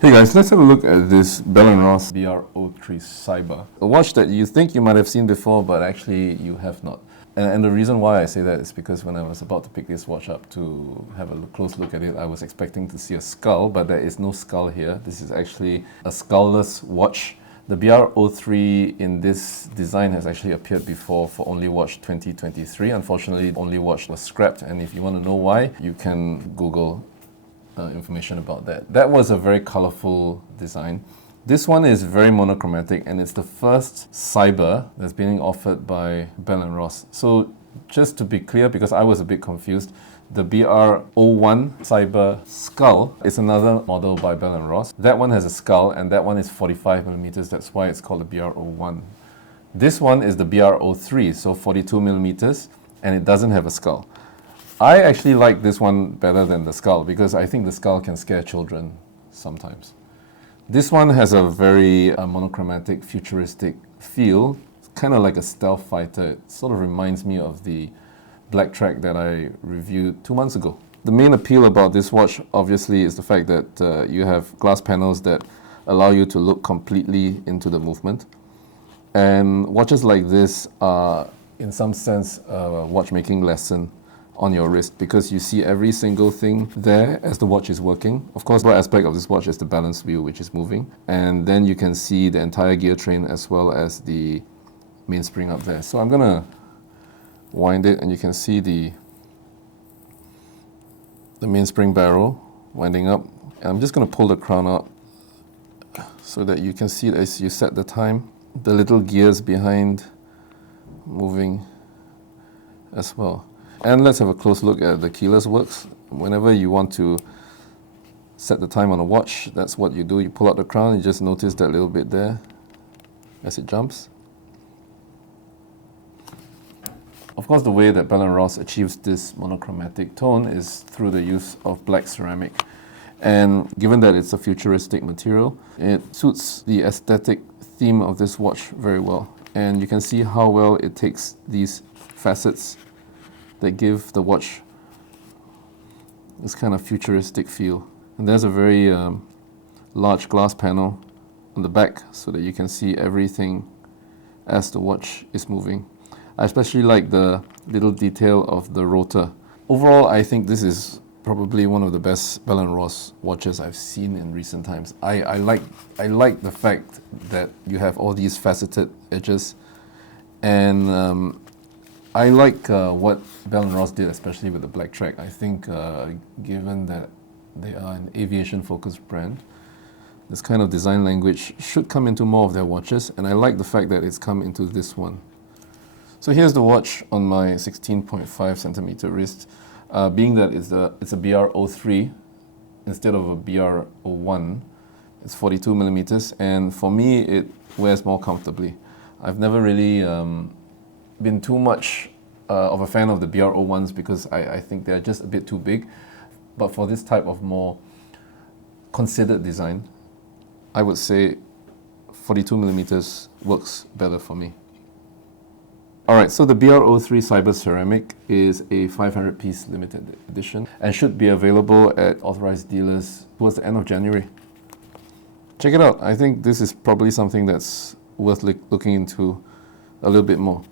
Hey guys, let's have a look at this Bell & Ross BR03 Cyber. A watch that you think you might have seen before, but actually you have not. And the reason why I say that is because when I was about to pick this watch up to have a close look at it, I was expecting to see a skull, but there is no skull here. This is actually a skull-less watch. The BR03 in this design has actually appeared before for Only Watch 2023. Unfortunately, Only Watch was scrapped, and if you want to know why, you can Google information about that. That was a very colorful design. This one is very monochromatic, and it's the first Cyber that's being offered by Bell & Ross. So just to be clear, because I was a bit confused, the BR01 Cyber Skull is another model by Bell & Ross. That one has a skull, and that one is 45mm. That's why it's called the BR01. This one is the BR03, so 42mm, and it doesn't have a skull. I actually like this one better than the skull because I think the skull can scare children sometimes. This one has a very monochromatic, futuristic feel, kind of like a stealth fighter. It sort of reminds me of the Blacktrack that I reviewed 2 months ago. The main appeal about this watch, obviously, is the fact that you have glass panels that allow you to look completely into the movement. And watches like this are, in some sense, a watchmaking lesson on your wrist because you see every single thing there as the watch is working. Of course, one aspect of this watch is the balance wheel, which is moving. And then you can see the entire gear train as well as the mainspring up there. So I'm going to wind it, and you can see the mainspring barrel winding up. And I'm just going to pull the crown out so that you can see it as you set the time. The little gears behind moving as well. And let's have a close look at the keyless works. Whenever you want to set the time on a watch, that's what you do. You pull out the crown, you just notice that little bit there as it jumps. Of course, the way that Bell & Ross achieves this monochromatic tone is through the use of black ceramic. And given that it's a futuristic material, it suits the aesthetic theme of this watch very well. And you can see how well it takes these facets that give the watch this kind of futuristic feel. And there's a very large glass panel on the back so that you can see everything as the watch is moving. I especially like the little detail of the rotor. Overall, I think this is probably one of the best Bell & Ross watches I've seen in recent times. I like the fact that you have all these faceted edges, and I like what Bell & Ross did, especially with the Blacktrack. I think given that they are an aviation-focused brand, this kind of design language should come into more of their watches, and I like the fact that it's come into this one. So here's the watch on my 16.5 centimeter wrist. Being that it's a BR03 instead of a BR01, it's 42mm, and for me it wears more comfortably. I've never really been too much of a fan of the BR01s because I think they're just a bit too big. But for this type of more considered design, I would say 42mm works better for me. Alright, so the BR03 Cyber Ceramic is a 500-piece limited edition and should be available at authorized dealers towards the end of January. Check it out. I think this is probably something that's worth looking into a little bit more.